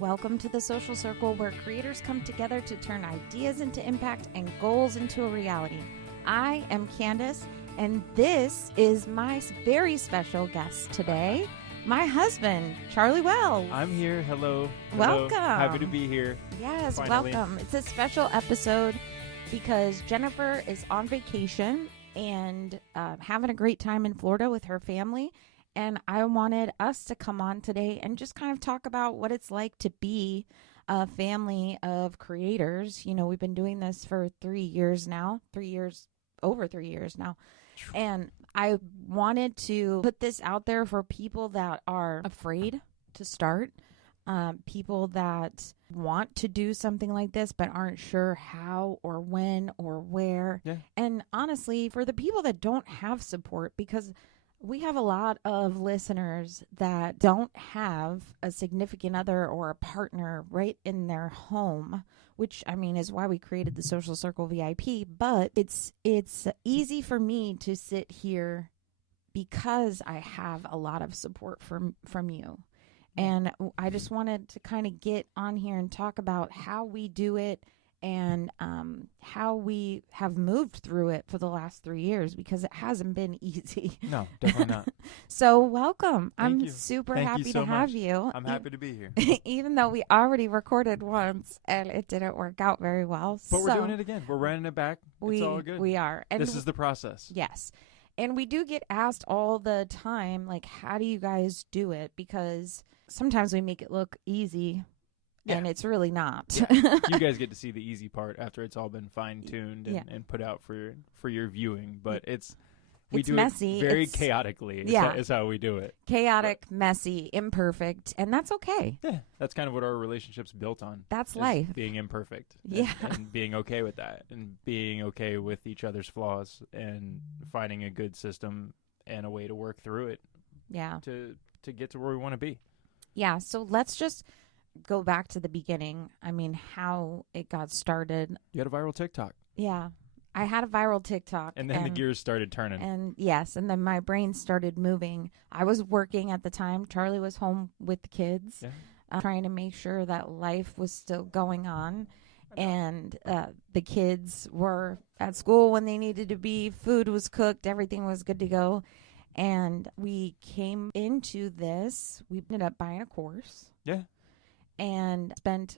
Welcome to the social circle where creators come together to turn ideas into impact and goals into a reality. I am Candace, and this is my very special guest today, my husband, Charlie Wells. I'm here. Hello. Welcome. Happy to be here. Yes, Finally. welcome. It's a special episode because Jennifer is on vacation and having a great time in Florida with her family. And I wanted us to come on today and just kind of talk about what it's like to be a family of creators. You know, we've been doing this for 3 years now, over 3 years now. And I wanted to put this out there for people that are afraid to start, people that want to do something like this but aren't sure how or when or where. Yeah. And honestly, for the people that don't have support, because we have a lot of listeners that don't have a significant other or a partner right in their home, which, I mean, is why we created the Social Circle VIP. But it's easy for me to sit here because I have a lot of support from you. And I just wanted to kind of get on here and talk about how we do it and how we have moved through it for the last 3 years, because it hasn't been easy. No, definitely not. So welcome. Thank I'm you. super Thank happy you so to have much. you. I'm happy to be here. Even though we already recorded once and it didn't work out very well. But we're doing it again. We're running it back. It's all good. We are. And this is the process. Yes. And we do get asked all the time, like, how do you guys do it? Because sometimes we make it look easy. Yeah. And it's really not. Yeah. You guys get to see the easy part after it's all been fine-tuned and put out for your viewing. But we do messy. It very chaotically is how we do it. Chaotic, messy, imperfect, and that's okay. Yeah, that's kind of what our relationship's built on. That's life. Being imperfect. Yeah. And being okay with that, and being okay with each other's flaws, and finding a good system and a way to work through it. Yeah. To get to where we want to be. Yeah, so let's just go back to the beginning. I mean, how it got started. You had a viral TikTok. Yeah. I had a viral TikTok. And then the gears started turning. And yes, and then my brain started moving. I was working at the time. Charlie was home with the kids, trying to make sure that life was still going on. And the kids were at school when they needed to be. Food was cooked. Everything was good to go. And we came into this. We ended up buying a course. Yeah. And spent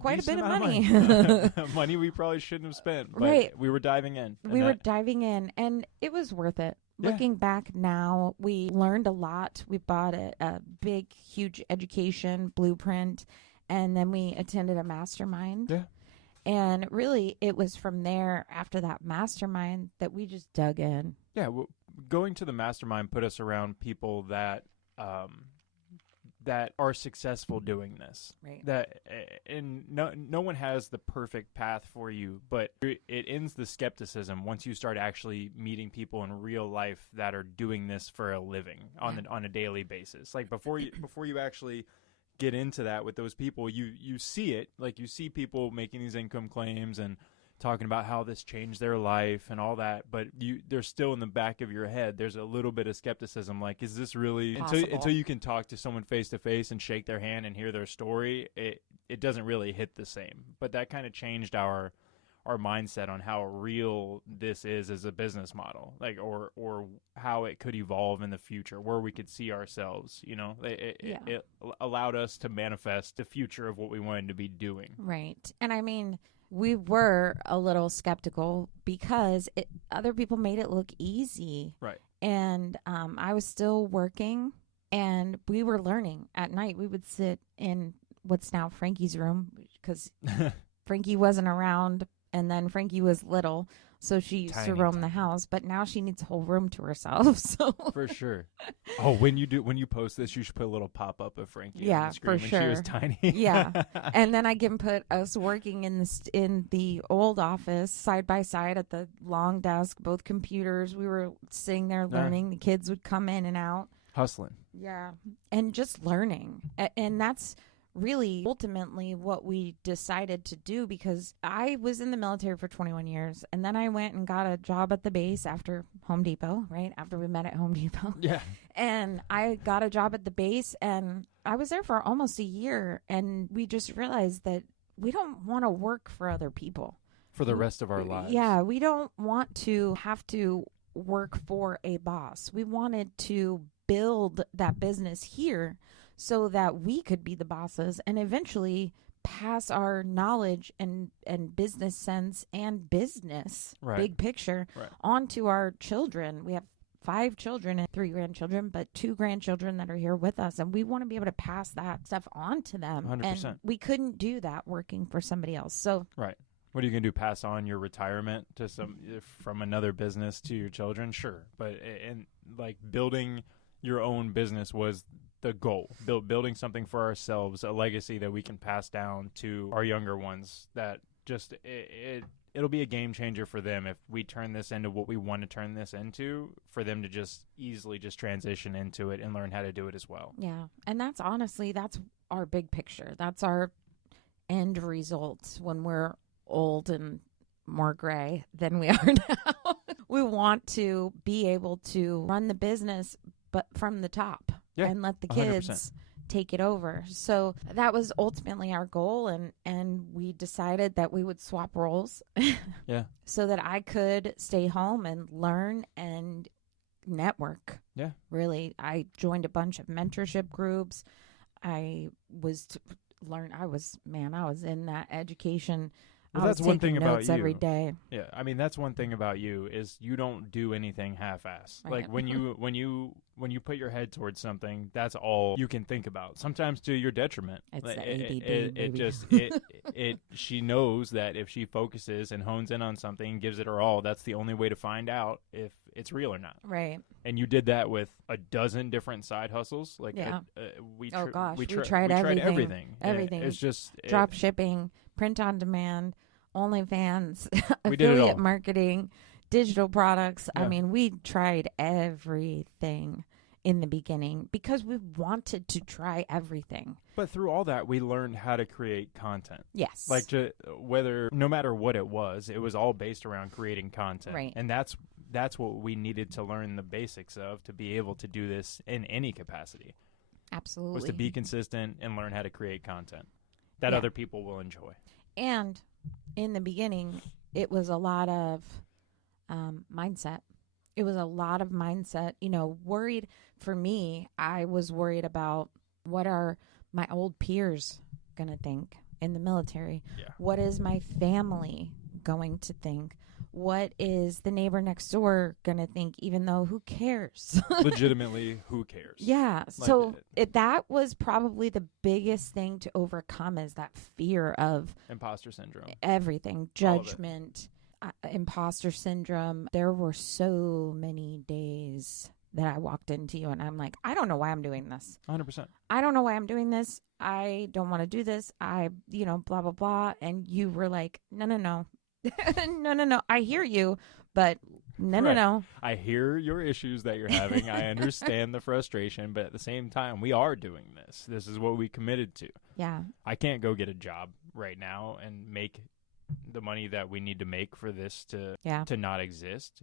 quite a bit of money. money. Money we probably shouldn't have spent, but right. We were diving in. We were diving in, and it was worth it. Yeah. Looking back now, we learned a lot. We bought a big, huge education blueprint, and then we attended a mastermind. Yeah. And really, it was from there, after that mastermind, that we just dug in. Yeah, going to the mastermind put us around people that that are successful doing this. Right. And no one has the perfect path for you, but it ends the skepticism once you start actually meeting people in real life that are doing this for a living on a daily basis. Like before you actually get into that with those people, you see it. Like you see people making these income claims and talking about how this changed their life and all that, but they're still in the back of your head. There's a little bit of skepticism, like, is this really until you can talk to someone face to face and shake their hand and hear their story, it doesn't really hit the same. But that kind of changed our mindset on how real this is as a business model, like or how it could evolve in the future, where we could see ourselves. You know, it allowed us to manifest the future of what we wanted to be doing. Right. And I mean, we were a little skeptical because other people made it look easy. Right. And I was still working, and we were learning. At night, we would sit in what's now Frankie's room, because Frankie wasn't around, and then Frankie was little, so she used to roam the house. But now she needs a whole room to herself. So for sure. Oh, when you post this, you should put a little pop up of Frankie on the screen for when sure. she was tiny. Yeah, and then I can put us working in the old office side by side at the long desk, both computers. We were sitting there learning. The kids would come in and out, hustling. Yeah, and just learning, and that's really ultimately what we decided to do, because I was in the military for 21 years, and then I went and got a job at the base after Home Depot, right? After we met at Home Depot. Yeah. And I got a job at the base, and I was there for almost a year. And we just realized that we don't want to work for other people. For the rest of our lives. Yeah, we don't want to have to work for a boss. We wanted to build that business here so that we could be the bosses and eventually pass our knowledge and business sense and business, big picture, onto our children. We have 5 children and 3 grandchildren, but 2 grandchildren that are here with us. And we want to be able to pass that stuff on to them. 100%. And we couldn't do that working for somebody else. So, right. What are you going to do? Pass on your retirement to from another business to your children? Sure. But building your own business was the goal. Building something for ourselves, a legacy that we can pass down to our younger ones. That just it'll be a game changer for them if we turn this into what we want to turn this into, for them to just easily just transition into it and learn how to do it as well. Yeah. And that's our big picture. That's our end result when we're old and more gray than we are now. We want to be able to run the business, but from the top, and let the kids 100%. Take it over. So that was ultimately our goal. And we decided that we would swap roles so that I could stay home and learn and network. Yeah. Really. I joined a bunch of mentorship groups. I was in that education. Well, that's one thing about you. Every day. Yeah, I mean, that's one thing about you is you don't do anything half-ass. Like when you put your head towards something, that's all you can think about. Sometimes to your detriment. It's the ADD, she knows that if she focuses and hones in on something and gives it her all, that's the only way to find out if it's real or not. Right. And you did that with a dozen different side hustles. Like we tried everything. Everything. It's just drop shipping, print on demand, OnlyFans, we did it all. Affiliate marketing, digital products. Yeah. I mean, we tried everything in the beginning because we wanted to try everything. But through all that, we learned how to create content. Yes. Like no matter what it was all based around creating content. Right. And that's what we needed to learn the basics of to be able to do this in any capacity. Absolutely. Was to be consistent and learn how to create content that other people will enjoy. And in the beginning, it was a lot of mindset. It was a lot of mindset, worried. For me, I was worried about what are my old peers going to think in the military? Yeah. What is my family going to think? What is the neighbor next door going to think, even though who cares? Legitimately, who cares? Yeah. So that was probably the biggest thing to overcome, is that fear of imposter syndrome. Everything. Judgment, imposter syndrome. There were so many days that I walked into you and I'm like, I don't know why I'm doing this. 100%. I don't know why I'm doing this. I don't want to do this. Blah, blah, blah. And you were like, no. No. I hear you, but no. I hear your issues that you're having. I understand the frustration, but at the same time, we are doing this. This is what we committed to. Yeah. I can't go get a job right now and make the money that we need to make for this to not exist.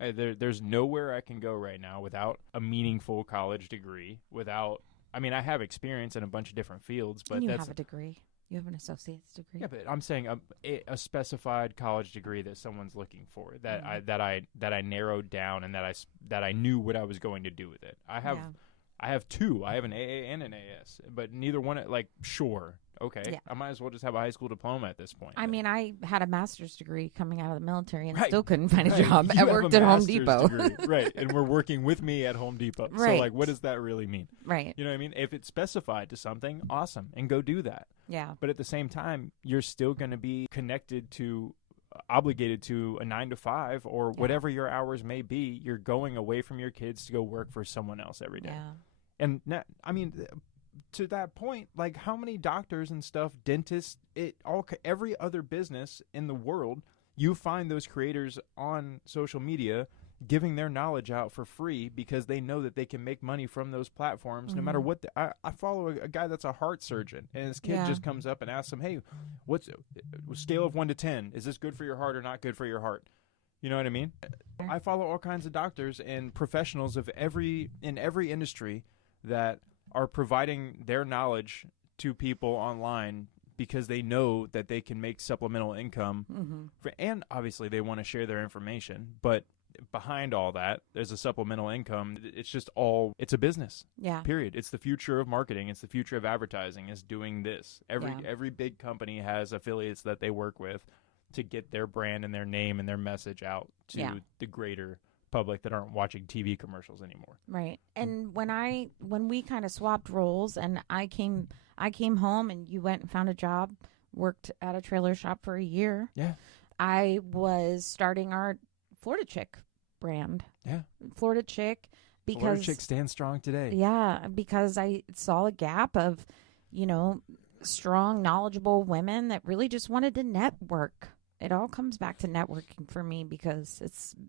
There's nowhere I can go right now without a meaningful college degree. I have experience in a bunch of different fields, but you have a degree. You have an associate's degree. Yeah, but I'm saying a specified college degree that someone's looking for, that I narrowed down and that I knew what I was going to do with it. I have 2. I have an AA and an AS, but neither one. Sure, okay. Yeah. I might as well just have a high school diploma at this point. I mean, I had a master's degree coming out of the military and still couldn't find a job. I worked at Home Depot. Right, and we're working with me at Home Depot. Right. So, what does that really mean? Right. You know what I mean? If it's specified to something, awesome, and go do that. Yeah. But at the same time, you're still going to be obligated to a 9 to 5 or whatever your hours may be. You're going away from your kids to go work for someone else every day. Yeah. And to that point, how many doctors and stuff, dentists, every other business in the world, you find those creators on social media giving their knowledge out for free because they know that they can make money from those platforms no matter what. I follow a guy that's a heart surgeon, and his kid just comes up and asks him, hey, what's scale of 1 to 10? Is this good for your heart or not good for your heart? You know what I mean? I follow all kinds of doctors and professionals in every industry that are providing their knowledge to people online because they know that they can make supplemental income. And obviously they want to share their information, but behind all that, there's a supplemental income. It's a business. Yeah. Period. It's the future of marketing. It's the future of advertising, is doing this. Every big company has affiliates that they work with to get their brand and their name and their message out to the greater public that aren't watching TV commercials anymore. Right. And when we kind of swapped roles and I came home and you went and found a job, worked at a trailer shop for a year. Yeah. I was starting our Florida Chick brand. Yeah. Florida Chick because Florida Chick stands strong today. Yeah, because I saw a gap of, strong, knowledgeable women that really just wanted to network. It all comes back to networking for me because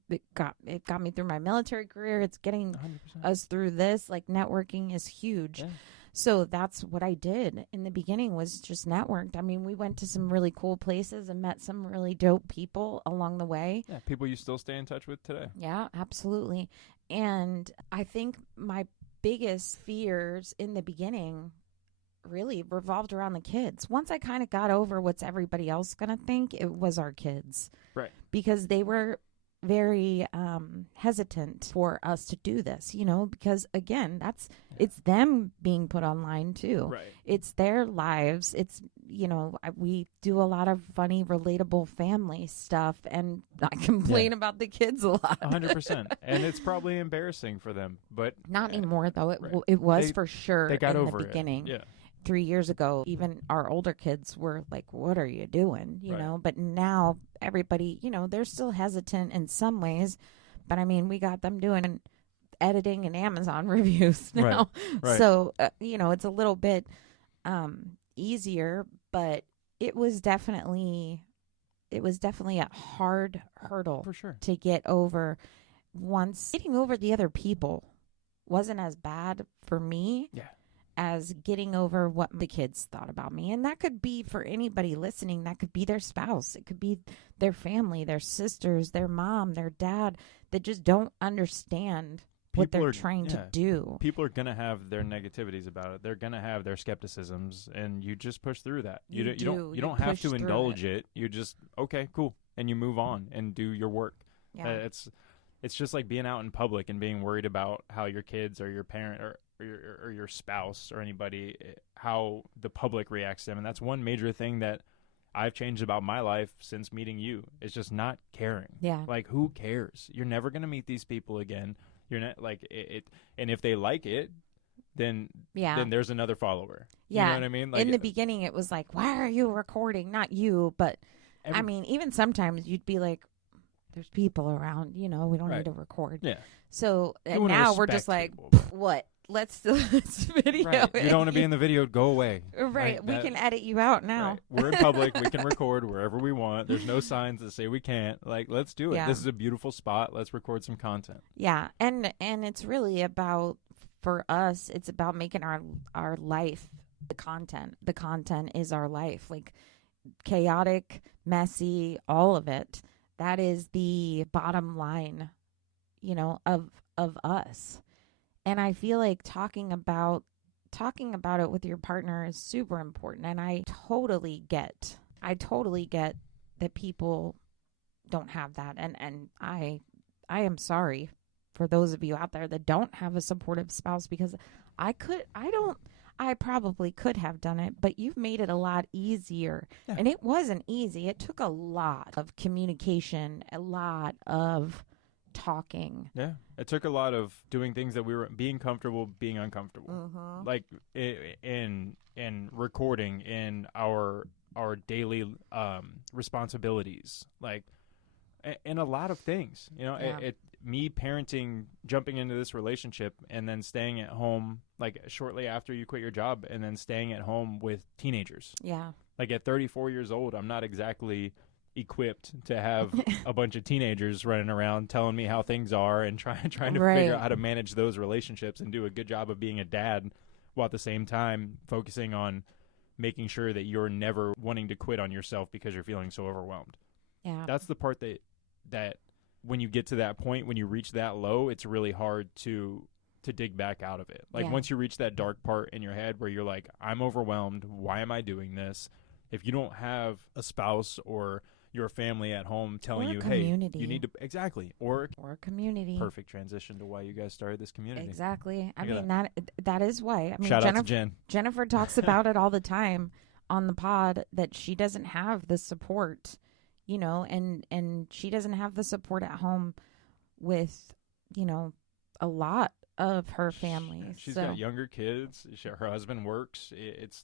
it got me through my military career. It's getting 100%. us through this. Like, networking is huge. Yeah. So that's what I did in the beginning, was just networked. I mean, we went to some really cool places and met some really dope people along the way. Yeah, people you still stay in touch with today. Yeah, absolutely. And I think my biggest fears in the beginning really revolved around the kids. Once I kind of got over what's everybody else going to think, it was our kids. Right. Because they were very hesitant for us to do this, because again, it's them being put online too. Right. It's their lives. It's, we do a lot of funny, relatable family stuff, and I complain about the kids a lot. 100%. And it's probably embarrassing for them, but not anymore though. Right. It was for sure. They got in over the beginning. it. Yeah. 3 years ago, even our older kids were like, what are you doing? You know, but now everybody, they're still hesitant in some ways, but I mean, we got them doing editing and Amazon reviews now. Right. So, it's a little bit easier, but it was definitely a hard hurdle For sure. to get over. Once getting over the other people wasn't as bad for me. Yeah. As getting over what the kids thought about me. And that could be for anybody listening. That could be their spouse. It could be their family, their sisters, their mom, their dad, that just don't understand what they're trying to do. People are going to have their negativities about it. They're going to have their skepticisms, and you just push through that. You don't have to indulge it. You just, okay, cool. And you move on and do your work. Yeah. It's just like being out in public and being worried about how your kids or your parent or your spouse or anybody, how the public reacts to them. And that's one major thing that I've changed about my life since meeting you. It's just not caring. Yeah. Like, who cares? You're never going to meet these people again. You're not like it. And if they like it, then there's another follower. Yeah. You know what I mean? Like, in the beginning, it was like, why are you recording? Not you, but I mean, even sometimes you'd be like, there's people around, we don't need to record. Yeah. So, and now we're just like, what? Let's video right. it. You don't want to be in the video, go away. Right. We can edit you out now. Right. We're in public. We can record wherever we want. There's no signs that say we can't. Like, let's do it. Yeah. This is a beautiful spot. Let's record some content. Yeah. And it's really about, for us, it's about making our life the content. The content is our life. Like, chaotic, messy, all of it. That is the bottom line, of us. And I feel like talking about it with your partner is super important. And I totally get that people don't have that. And I am sorry for those of you out there that don't have a supportive spouse, because I probably could have done it, but you've made it a lot easier. Yeah. And it wasn't easy. It took a lot of communication, a lot of talking. Yeah. It took a lot of doing things that we were being comfortable, being uncomfortable. Mm-hmm. Like in recording, in our daily responsibilities, like in a lot of things, me parenting, jumping into this relationship and then staying at home, like shortly after you quit your job, and then staying at home with teenagers. Yeah. Like at 34 years old, I'm not exactly equipped to have a bunch of teenagers running around telling me how things are and trying to figure out how to manage those relationships and do a good job of being a dad, while at the same time focusing on making sure that you're never wanting to quit on yourself because you're feeling so overwhelmed. Yeah. That's the part that when you get to that point, when you reach that low, it's really hard to dig back out of it. Like once you reach that dark part in your head where you're like, I'm overwhelmed. Why am I doing this? If you don't have a spouse or your family at home telling you, hey, you need to, exactly. Or a community. Perfect transition to why you guys started this community. Exactly. I mean, that is why. I mean, Shout out to Jen. Jennifer talks about it all the time on the pod that she doesn't have the support, you know, and she doesn't have the support at home with, you know, a lot of her family. She's got younger kids. Her husband works. It's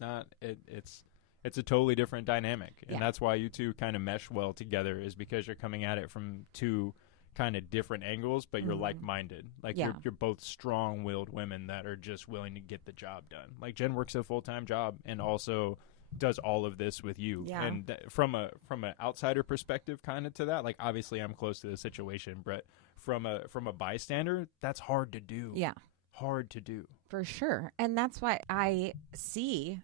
a totally different dynamic. And that's why you two kind of mesh well together, is because you're coming at it from two kind of different angles, but you're like-minded. Like you're both strong-willed women that are just willing to get the job done. Like Jen works a full-time job and also does all of this with you. Yeah. And from an outsider perspective kind of to that, like obviously I'm close to the situation, but from a bystander, that's hard to do. Yeah. Hard to do. For sure. And that's why I see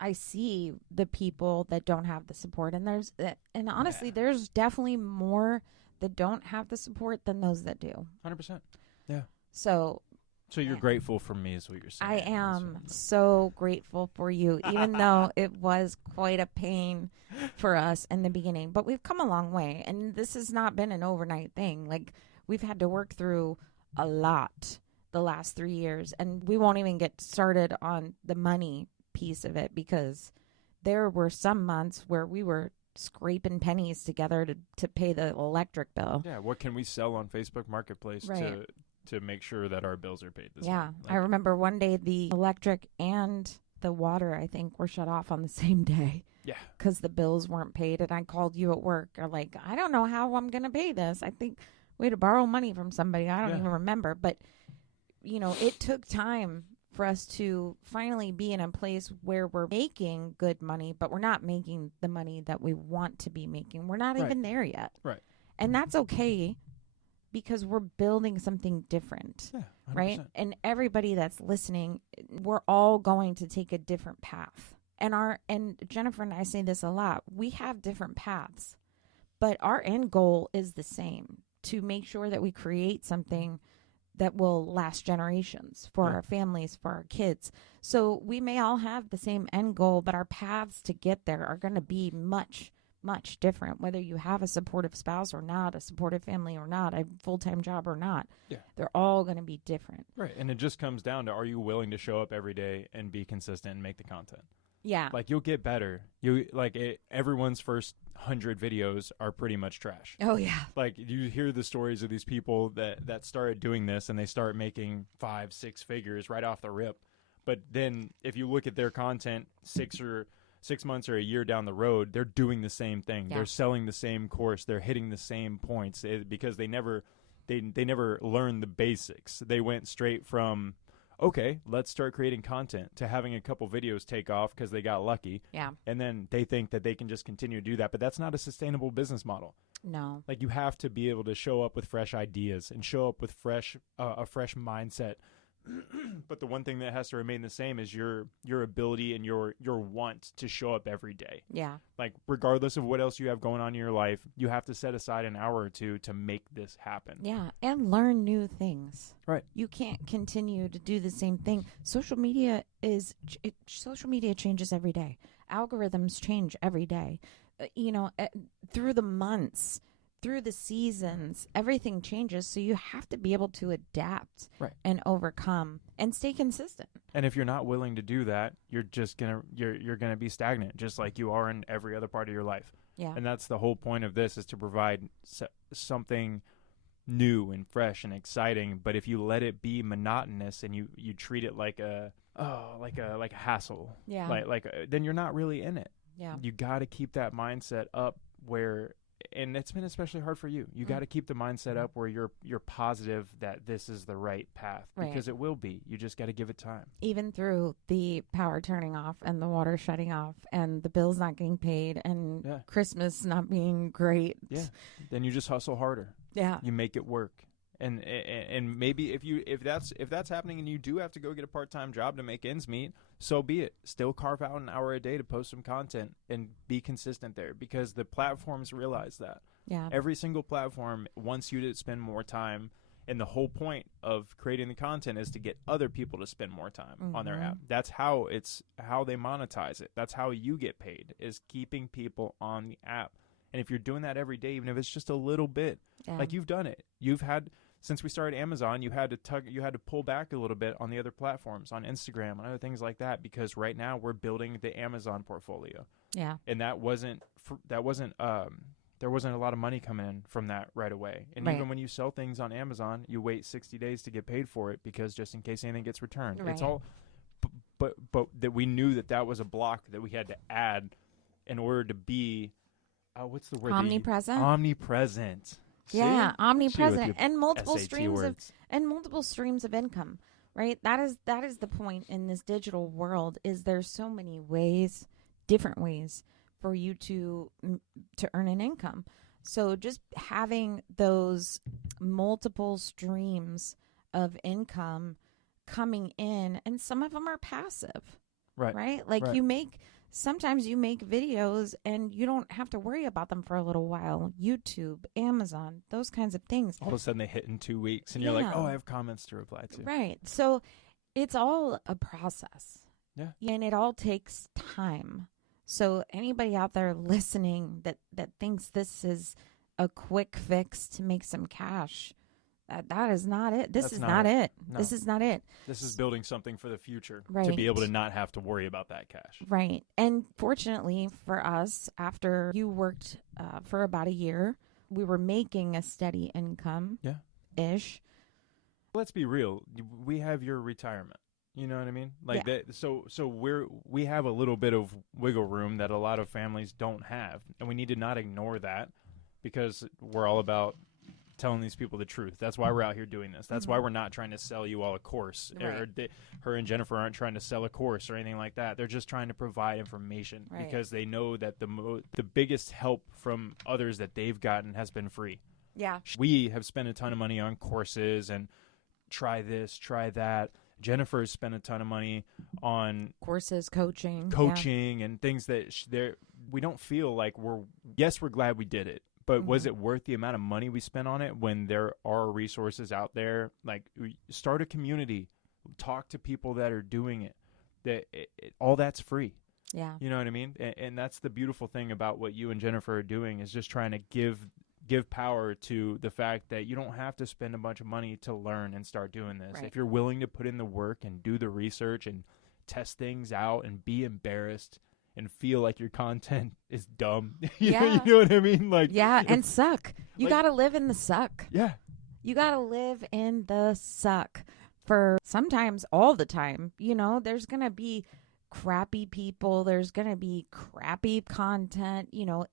the people that don't have the support, and honestly there's definitely more that don't have the support than those that do. 100%. Yeah. So you're grateful for me is what you're saying. I am so grateful for you, even though it was quite a pain for us in the beginning, but we've come a long way, and this has not been an overnight thing. Like we've had to work through a lot the last 3 years, and we won't even get started on the money piece of it, because there were some months where we were scraping pennies together to pay the electric bill. Yeah, what can we sell on Facebook Marketplace to make sure that our bills are paid this month? Like, I remember one day the electric and the water, I think, were shut off on the same day. Yeah. Because the bills weren't paid, and I called you at work. I'm like, I don't know how I'm going to pay this. I think we had to borrow money from somebody. I don't even remember. But, you know, it took time for us to finally be in a place where we're making good money, but we're not making the money that we want to be making. We're not even there yet. Right. And that's okay, because we're building something different. Yeah, 100%. Right? And everybody that's listening, we're all going to take a different path. And Jennifer and I say this a lot. We have different paths, but our end goal is the same, to make sure that we create something that will last generations for our families, for our kids. So we may all have the same end goal, but our paths to get there are going to be much, much different, whether you have a supportive spouse or not, a supportive family or not, a full-time job or not. Yeah. They're all going to be different. Right. And it just comes down to, are you willing to show up every day and be consistent and make the content? Yeah. Like, you'll get better. Everyone's first 100 videos are pretty much trash. Oh, yeah. Like, you hear the stories of these people that started doing this, and they start making 5-6 figures right off the rip. But then if you look at their content 6 months or a year down the road, they're doing the same thing. Yeah. They're selling the same course. They're hitting the same points, because they never learned the basics. They went straight from, okay, let's start creating content, to having a couple videos take off because they got lucky. Yeah. And then they think that they can just continue to do that. But that's not a sustainable business model. No. Like, you have to be able to show up with fresh ideas and show up with a fresh mindset. But the one thing that has to remain the same is your ability and your want to show up every day. Yeah. Like, regardless of what else you have going on in your life, you have to set aside an hour or two to make this happen. Yeah, and learn new things. Right. You can't continue to do the same thing. Social media changes every day. Algorithms change every day. Through the months, through the seasons, everything changes. So you have to be able to adapt and overcome and stay consistent. And if you're not willing to do that, you're just you're gonna be stagnant, just like you are in every other part of your life. Yeah. And that's the whole point of this, is to provide something new and fresh and exciting. But if you let it be monotonous and you treat it like a hassle, then you're not really in it. Yeah. You got to keep that mindset up where. And it's been especially hard for you. You got to keep the mindset up where you're positive that this is the right path, because it will be. You just got to give it time. Even through the power turning off and the water shutting off and the bills not getting paid and Christmas not being great. Yeah. Then you just hustle harder. Yeah. You make it work. And maybe if that's happening and you do have to go get a part-time job to make ends meet, so be it. Still carve out an hour a day to post some content and be consistent there, because the platforms realize that. Yeah. Every single platform wants you to spend more time. And the whole point of creating the content is to get other people to spend more time on their app. That's how they monetize it. That's how you get paid, is keeping people on the app. And if you're doing that every day, even if it's just a little bit, like you've done it, since we started Amazon, you had to pull back a little bit on the other platforms, on Instagram and other things like that, because right now we're building the Amazon portfolio. Yeah. And there wasn't a lot of money coming in from that right away. And even when you sell things on Amazon, you wait 60 days to get paid for it, because just in case anything gets returned. It's all, but that we knew that was a block that we had to add in order to be, what's the word? Omnipresent. Omnipresent. Yeah, See? omnipresent, and multiple SAT words. multiple streams of income. Right. That is the point in this digital world. Is there's so many ways, different ways, for you to earn an income. So just having those multiple streams of income coming in, and some of them are passive, right? Like sometimes you make videos and you don't have to worry about them for a little while. YouTube, Amazon, those kinds of things. All of a sudden they hit in 2 weeks and you're like, oh, I have comments to reply to. Right. So it's all a process. Yeah. And it all takes time. So anybody out there listening that thinks this is a quick fix to make some cash, that is not it. This is not it. No. This is not it. This is building something for the future to be able to not have to worry about that cash. Right. And fortunately for us, after you worked for about a year, we were making a steady income. Yeah. Ish. Let's be real. We have your retirement. You know what I mean? Like that. So we have a little bit of wiggle room that a lot of families don't have, and we need to not ignore that, because we're all about telling these people the truth. That's why we're out here doing this. That's why we're not trying to sell you all a course. Her and Jennifer aren't trying to sell a course or anything like that. They're just trying to provide information, because they know that the biggest help from others that they've gotten has been free. Yeah. We have spent a ton of money on courses and try this, try that. Jennifer's spent a ton of money on courses, coaching, and things that we don't feel like we're glad we did it, but was it worth the amount of money we spent on it when there are resources out there? Like, start a community, talk to people that are doing it. All that's free. Yeah. You know what I mean? And that's the beautiful thing about what you and Jennifer are doing, is just trying to give power to the fact that you don't have to spend a bunch of money to learn and start doing this. If you're willing to put in the work and do the research and test things out and be embarrassed and feel like your content is dumb. you know what I mean? Like, and suck. You got to live in the suck. Yeah. You got to live in the suck for sometimes all the time. You know, there's going to be crappy people, there's going to be crappy content. You know,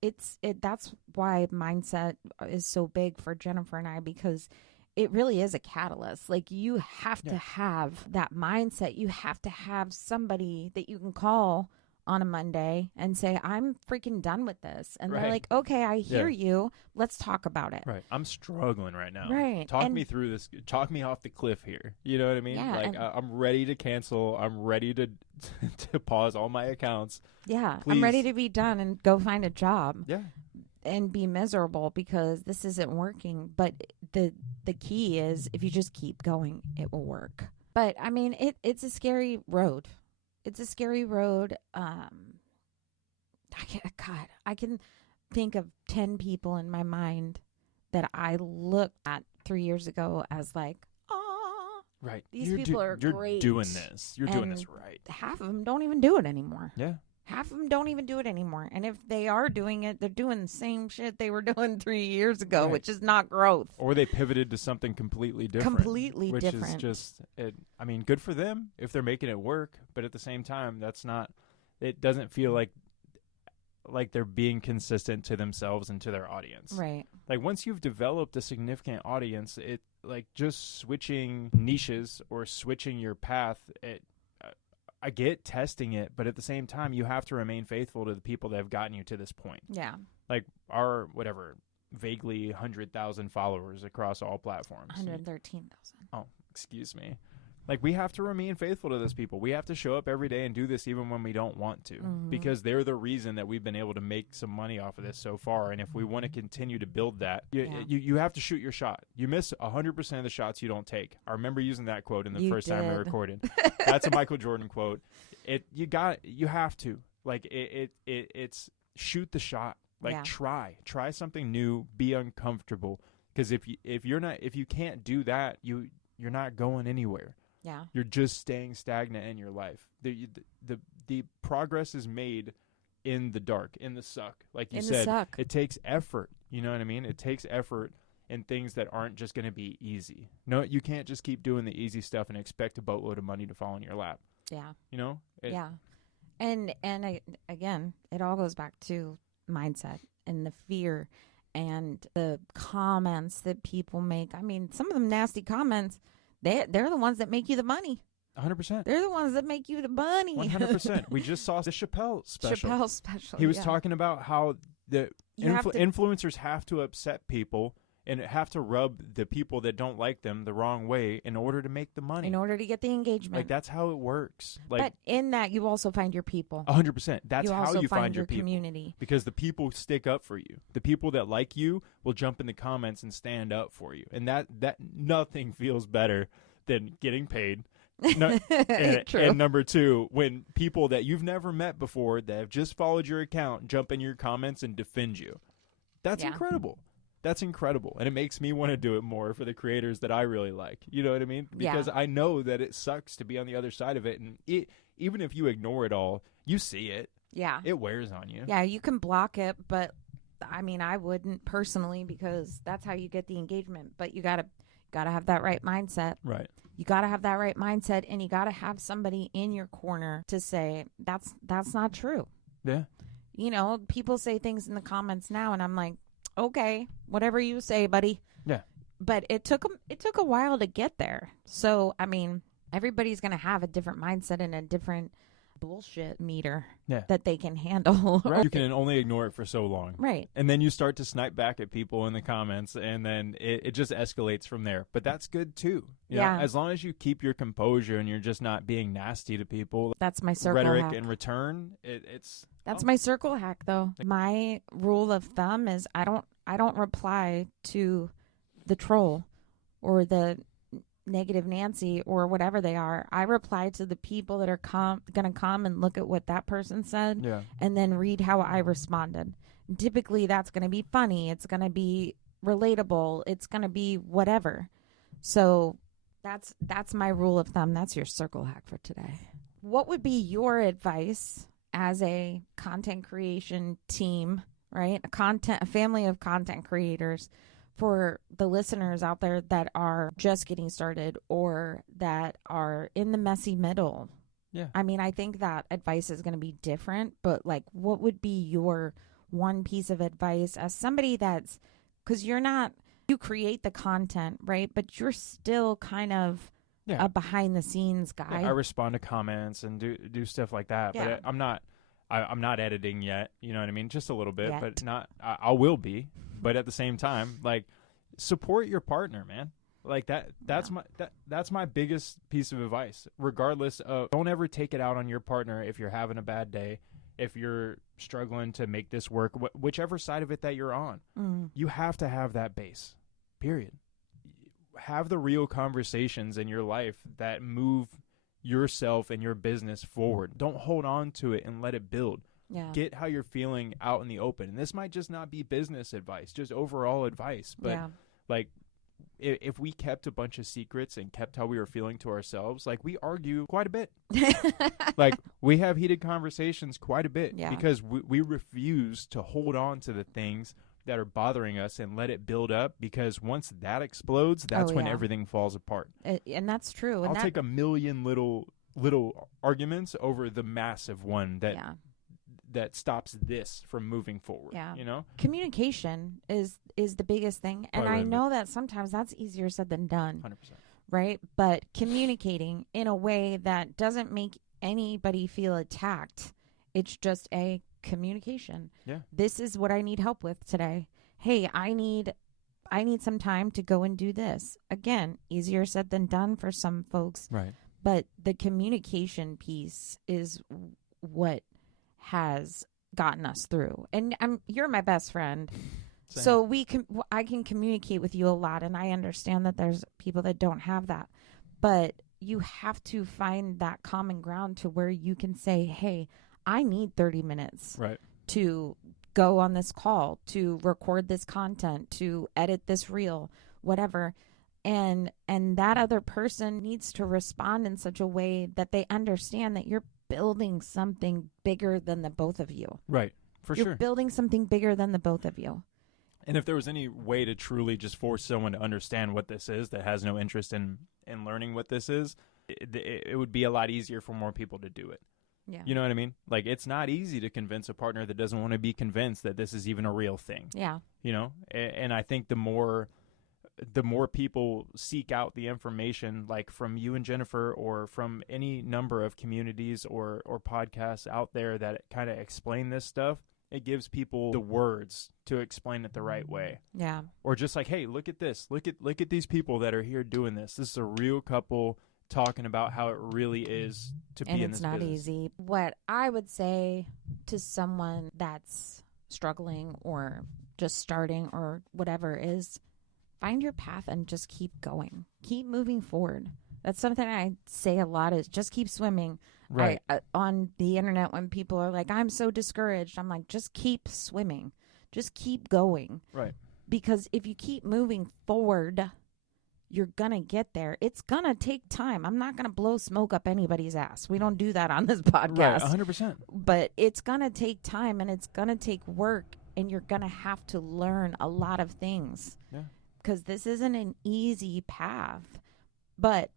that's why mindset is so big for Jennifer and I, because it really is a catalyst. Like, you have to have that mindset. You have to have somebody that you can call on a Monday and say, I'm freaking done with this. And they're like, okay, I hear you. Let's talk about it. Right. I'm struggling right now. Right. Talk me through this. Talk me off the cliff here. You know what I mean? Yeah, like, I'm ready to cancel. I'm ready to pause all my accounts. Yeah. Please. I'm ready to be done and go find a job. Yeah. And be miserable because this isn't working. But the key is, if you just keep going, it will work. But I mean, it's a scary road. It's a scary road. I can think of 10 people in my mind that I looked at 3 years ago as like, oh, right. These people are great. You're doing this. You're doing this right. Half of them don't even do it anymore. Yeah. Half of them don't even do it anymore. And if they are doing it, they're doing the same shit they were doing 3 years ago, which is not growth. Or they pivoted to something completely different. Which is just, I mean, good for them if they're making it work. But at the same time, it doesn't feel like they're being consistent to themselves and to their audience. Right. Like, once you've developed a significant audience, just switching niches or switching your path, I get testing it, but at the same time, you have to remain faithful to the people that have gotten you to this point. Yeah. Like our, vaguely 100,000 followers across all platforms. 113,000. Oh, excuse me. Like, we have to remain faithful to those people. We have to show up every day and do this even when we don't want to, because they're the reason that we've been able to make some money off of this so far. And if we want to continue to build that, you have to shoot your shot. You miss 100% of the shots you don't take. I remember using that quote in the first time we recorded. That's a Michael Jordan quote. You have to, like, it's shoot the shot. Like, try something new, be uncomfortable. Because if you can't do that, you're not going anywhere. Yeah. You're just staying stagnant in your life. The progress is made in the dark, in the suck. Like you said, it takes effort. You know what I mean? It takes effort in things that aren't just going to be easy. No, you can't just keep doing the easy stuff and expect a boatload of money to fall in your lap. Yeah. You know? And again, it all goes back to mindset and the fear and the comments that people make. I mean, some of them nasty comments, they're the ones that make you the money. 100%. They're the ones that make you the money. 100%. We just saw the Chappelle special. He was talking about how the influencers have to upset people and have to rub the people that don't like them the wrong way in order to make the money. In order to get the engagement. Like, that's how it works. Like, but in that, you also find your people. 100%. That's how you find your people. Community. Because the people stick up for you. The people that like you will jump in the comments and stand up for you. And that nothing feels better than getting paid. And number two, when people that you've never met before that have just followed your account jump in your comments and defend you. That's incredible. That's incredible. And it makes me want to do it more for the creators that I really like. You know what I mean? Because I know that it sucks to be on the other side of it. And even if you ignore it all, you see it. Yeah. It wears on you. Yeah, you can block it, but I mean, I wouldn't personally, because that's how you get the engagement. But you gotta have that right mindset. Right. You gotta have that right mindset, and you gotta have somebody in your corner to say that's not true. Yeah. You know, people say things in the comments now, and I'm like, okay, whatever you say, buddy. Yeah. But it took a while to get there. So, I mean, everybody's going to have a different mindset and a different bullshit meter that they can handle. Right. You can only ignore it for so long. Right. And then you start to snipe back at people in the comments, and then it just escalates from there. But that's good too. You know, as long as you keep your composure and you're just not being nasty to people. That's my circle rhetoric hack. In return, it's... That's my circle hack, though. My rule of thumb is I don't reply to the troll or the negative Nancy or whatever they are. I reply to the people that are going to come and look at what that person said and then read how I responded. And typically, that's going to be funny. It's going to be relatable. It's going to be whatever. So that's my rule of thumb. That's your circle hack for today. What would be your advice as a content creation team, right? A family of content creators for the listeners out there that are just getting started or that are in the messy middle. Yeah. I mean, I think that advice is going to be different, but like, what would be your one piece of advice as somebody that's, because you create the content, right? But you're still kind of a behind the scenes guy. Yeah, I respond to comments and do stuff like that, but I'm not editing yet. You know what I mean? Just a little bit, but not. I will be, but at the same time, like, support your partner, man. Like that's my biggest piece of advice. Regardless of, don't ever take it out on your partner if you're having a bad day, if you're struggling to make this work, whichever side of it that you're on. You have to have that base. Period. Have the real conversations in your life that move yourself and your business forward. Don't hold on to it and let it build. Yeah. Get how you're feeling out in the open. And this might just not be business advice, just overall advice. But like, if we kept a bunch of secrets and kept how we were feeling to ourselves, like, we argue quite a bit. Like, we have heated conversations quite a bit because we refuse to hold on to the things that are bothering us and let it build up, because once that explodes, that's when everything falls apart. And that's true. I'll take a million little arguments over the massive one that stops this from moving forward. Yeah. You know? Communication is the biggest thing. And I know that sometimes that's easier said than done. 100%. Right? But communicating in a way that doesn't make anybody feel attacked. It's just a communication. Yeah. This is what I need help with today. Hey, I need I need some time to go and do this. Again, easier said than done for some folks. Right. But the communication piece is what has gotten us through. And you're my best friend. Same. So I can communicate with you a lot, and I understand that there's people that don't have that. But you have to find that common ground to where you can say, hey, I need 30 minutes right. to go on this call, to record this content, to edit this reel, whatever. And that other person needs to respond in such a way that they understand that you're building something bigger than the both of you. Right. You're Sure. building something bigger than the both of you. And if there was any way to truly just force someone to understand what this is that has no interest in learning what this is, it would be a lot easier for more people to do it. Yeah. You know what I mean? Like, it's not easy to convince a partner that doesn't want to be convinced that this is even a real thing. Yeah. You know? And I think the more people seek out the information, like from you and Jennifer, or from any number of communities or podcasts out there that kind of explain this stuff, it gives people the words to explain it the right way. Yeah. Or just like, hey, look at this. Look at these people that are here doing this. This is a real couple talking about how it really is to be in this business. And it's not easy. What I would say to someone that's struggling or just starting or whatever is, find your path and just keep going. Keep moving forward. That's something I say a lot, is just keep swimming. Right. On the internet, when people are like, I'm so discouraged, I'm like, just keep swimming. Just keep going. Right. Because if you keep moving forward, you're going to get there. It's going to take time. I'm not going to blow smoke up anybody's ass. We don't do that on this podcast. Right, 100%. But it's going to take time, and it's going to take work, and you're going to have to learn a lot of things. Yeah. Because this isn't an easy path. But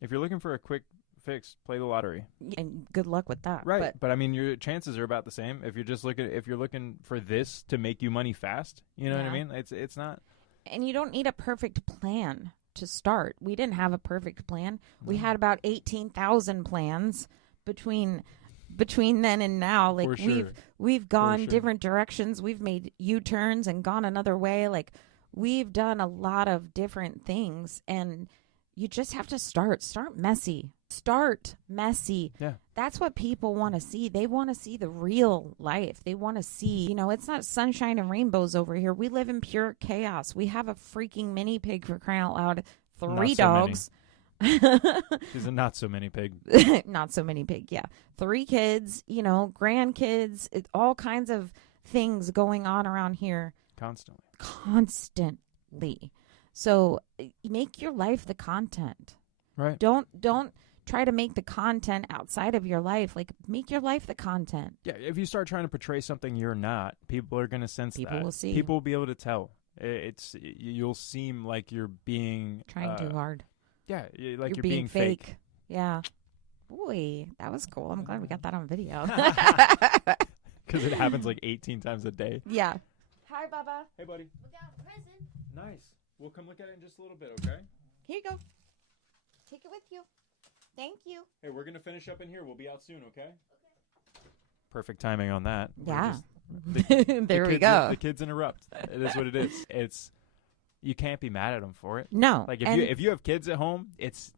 if you're looking for a quick fix, play the lottery. And good luck with that. Right. But I mean, your chances are about the same. If you're looking for this to make you money fast, you know what I mean? It's not. And you don't need a perfect plan to start. We didn't have a perfect plan. We had about 18,000 plans between then and now. Like, we've gone different directions. We've made U-turns and gone another way. Like, we've done a lot of different things, and you just have to start messy. Yeah. That's what people want to see. They want to see the real life. They want to see, it's not sunshine and rainbows over here. We live in pure chaos. We have a freaking mini pig, for crying out loud. 3 dogs. She's a not so many pig. Not so many pig, yeah. 3 kids, grandkids, all kinds of things going on around here. Constantly. So make your life the content. Right. Don't try to make the content outside of your life. Like, make your life the content. Yeah, if you start trying to portray something you're not, people are going to sense that. People will see. People will be able to tell. You'll seem like you're being trying too hard. Yeah, like you're being fake. Yeah. Boy, that was cool. I'm glad we got that on video. Because it happens like 18 times a day. Yeah. Hi, Bubba. Hey, buddy. We got a present. Nice. We'll come look at it in just a little bit, okay? Here you go. Take it with you. Thank you. Hey, we're going to finish up in here. We'll be out soon, okay? Perfect timing on that. Yeah. There we go. The kids interrupt. It is what it is. You can't be mad at them for it. No. Like, if you have kids at home, it's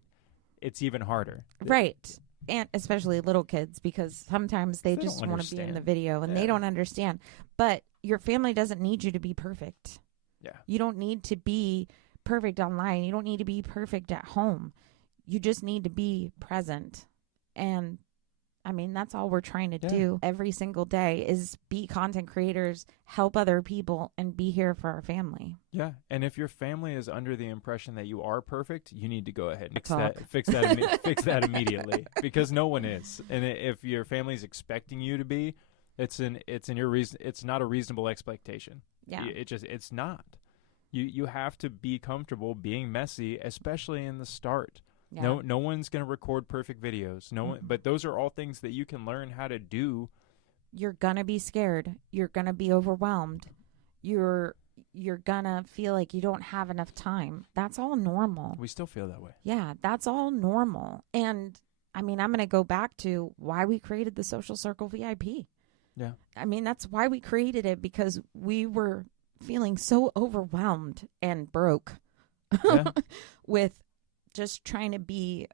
even harder. Right. And especially little kids, because sometimes they just want to be in the video and they don't understand. But your family doesn't need you to be perfect. Yeah. You don't need to be perfect online. You don't need to be perfect at home. You just need to be present. And I mean, that's all we're trying to do every single day, is be content creators, help other people, and be here for our family. Yeah. And if your family is under the impression that you are perfect, you need to go ahead and fix that immediately, because no one is. And if your family's expecting you to be, it's not a reasonable expectation. Yeah. It's not. You have to be comfortable being messy, especially in the start. Yeah. No one's going to record perfect videos. No one, but those are all things that you can learn how to do. You're going to be scared. You're going to be overwhelmed. You're going to feel like you don't have enough time. That's all normal. We still feel that way. Yeah, that's all normal. And I mean, I'm going to go back to why we created the Social Circle VIP. Yeah. I mean, that's why we created it, because we were feeling so overwhelmed and broke Yeah. with just trying to be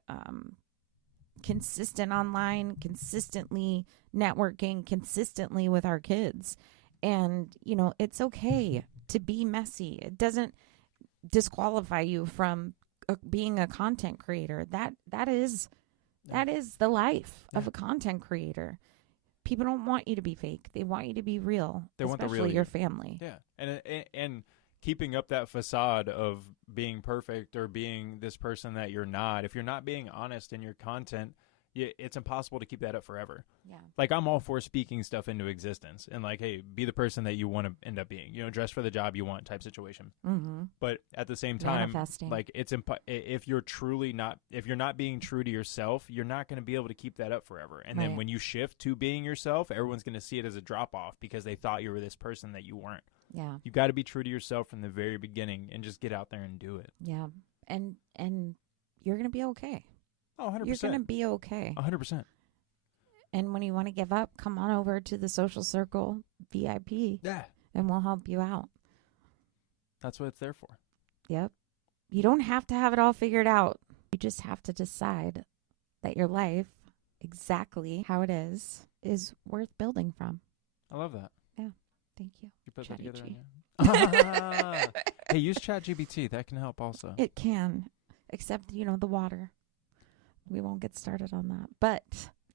consistent online, consistently networking, consistently with our kids. And, you know, it's okay to be messy. It doesn't disqualify you from being a content creator. That is the life of a content creator. People don't want you to be fake. They want you to be real. They want the real especially your you. family. Yeah, and keeping up that facade of being perfect or being this person that you're not. If you're not being honest in your content, it's impossible to keep that up forever. Yeah. Like, I'm all for speaking stuff into existence and like, hey, be the person that you want to end up being. You know, dress for the job you want type situation. Mm-hmm. But at the same time, Manifesting. like, if you're not being true to yourself, you're not going to be able to keep that up forever. And then when you shift to being yourself, everyone's going to see it as a drop off because they thought you were this person that you weren't. Yeah. You got to be true to yourself from the very beginning and just get out there and do it. Yeah. And you're going to be okay. Oh, 100%. You're going to be okay. 100%. And when you want to give up, come on over to the Social Circle VIP. Yeah. And we'll help you out. That's what it's there for. Yep. You don't have to have it all figured out. You just have to decide that your life, exactly how it is worth building from. I love that. Yeah. Thank you. You put Chatty that together. G. Hey, use ChatGPT. That can help also. It can, except, you know, the water. We won't get started on that. But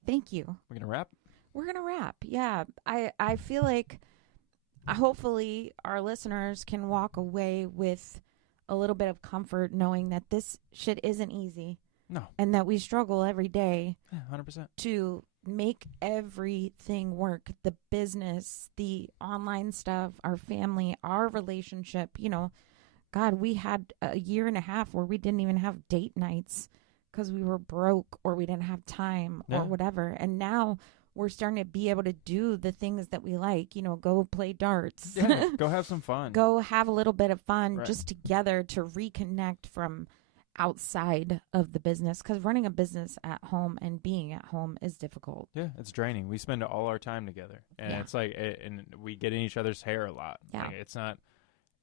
thank you. We're going to wrap? We're going to wrap. Yeah. I feel like hopefully our listeners can walk away with a little bit of comfort knowing that this shit isn't easy. No. And that we struggle every day. Yeah, 100%. To make everything work. The business, the online stuff, our family, our relationship. You know, God, we had a year and a half where we didn't even have date nights because we were broke or we didn't have time or whatever. And now we're starting to be able to do the things that we like, you know, go play darts. Yeah, go have some fun. Go have a little bit of fun just together to reconnect from outside of the business, because running a business at home and being at home is difficult. Yeah, it's draining. We spend all our time together, and it's like, and we get in each other's hair a lot. Yeah. Like,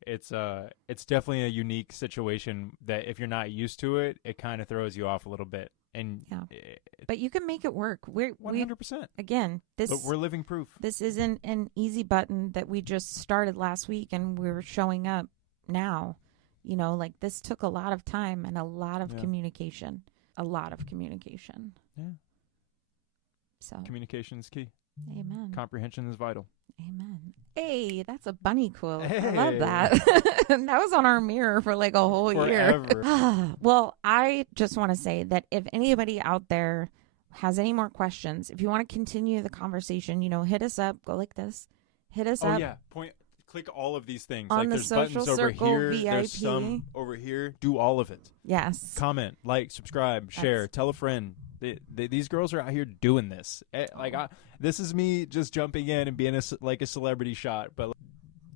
it's definitely a unique situation that if you're not used to it, it kind of throws you off a little bit. And but you can make it work. We're 100%. Again, but we're living proof. This isn't an easy button that we just started last week and we're showing up now. You know, like, this took a lot of time and a lot of communication. A lot of communication. Yeah. So communication is key. Amen. Comprehension is vital. Amen. Hey, that's a bunny quote. Hey. I love that. That was on our mirror for like a whole year. Well, I just want to say that if anybody out there has any more questions, if you want to continue the conversation, you know, hit us up. Go like this. Hit us up. Oh, yeah. Click all of these things. On like, the there's Social buttons over Circle here. VIP. There's some over here. Do all of it. Yes. Comment, like, subscribe, share, tell a friend. These girls are out here doing this. This is me just jumping in and being a celebrity shot. But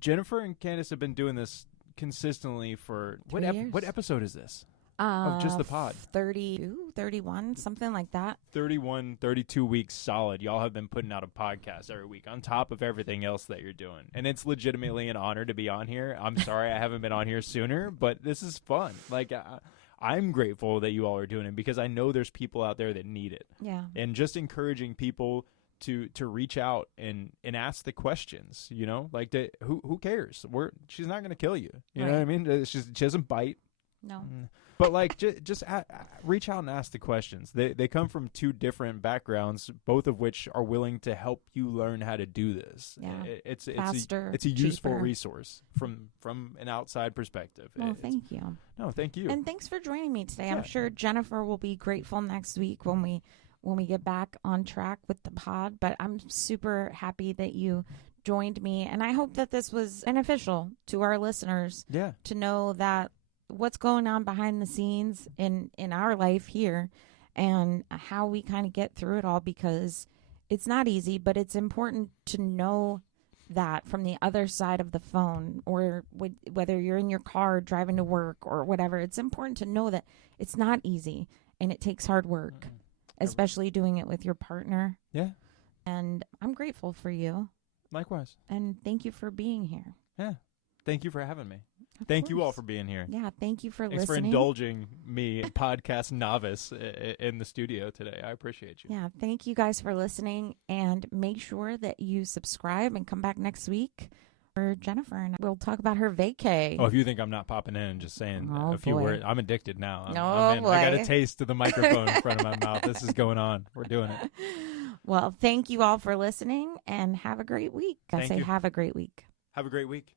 Jennifer and Candace have been doing this consistently for what episode is this? Of just the pod. 32, 31, something like that. 31, 32 weeks solid. Y'all have been putting out a podcast every week on top of everything else that you're doing. And it's legitimately an honor to be on here. I'm sorry I haven't been on here sooner, but this is fun. Like, I'm grateful that you all are doing it because I know there's people out there that need it. Yeah. And just encouraging people to reach out and ask the questions, you know, like, who cares? She's not going to kill you. You know what I mean? She doesn't bite. No. But like, just reach out and ask the questions. They come from two different backgrounds, both of which are willing to help you learn how to do this. Yeah. It's a useful resource from an outside perspective. Well, thank you. No, thank you. And thanks for joining me today. Yeah. I'm sure Jennifer will be grateful next week when we get back on track with the pod. But I'm super happy that you joined me, and I hope that this was beneficial to our listeners. Yeah. To know that what's going on behind the scenes in our life here and how we kind of get through it all, because it's not easy, but it's important to know that from the other side of the phone, or whether you're in your car driving to work or whatever, it's important to know that it's not easy and it takes hard work, especially doing it with your partner. Yeah. And I'm grateful for you. Likewise. And thank you for being here. Yeah. Thank you for having me. Of Thank you all course. for being here. Yeah, thank you for Thanks for listening. indulging me, podcast novice, in the studio today. I appreciate you. Yeah, thank you guys for listening, and make sure that you subscribe and come back next week for Jennifer, and we'll talk about her vacay. Oh, if you think I'm not popping in and just saying Oh, a few boy. words, I'm addicted now. I'm Oh, in. I got boy. a taste of the microphone in front of my mouth. This is going on. We're doing it. Well, thank you all for listening, and have a great week. Thank you. Have a great week. Have a great week.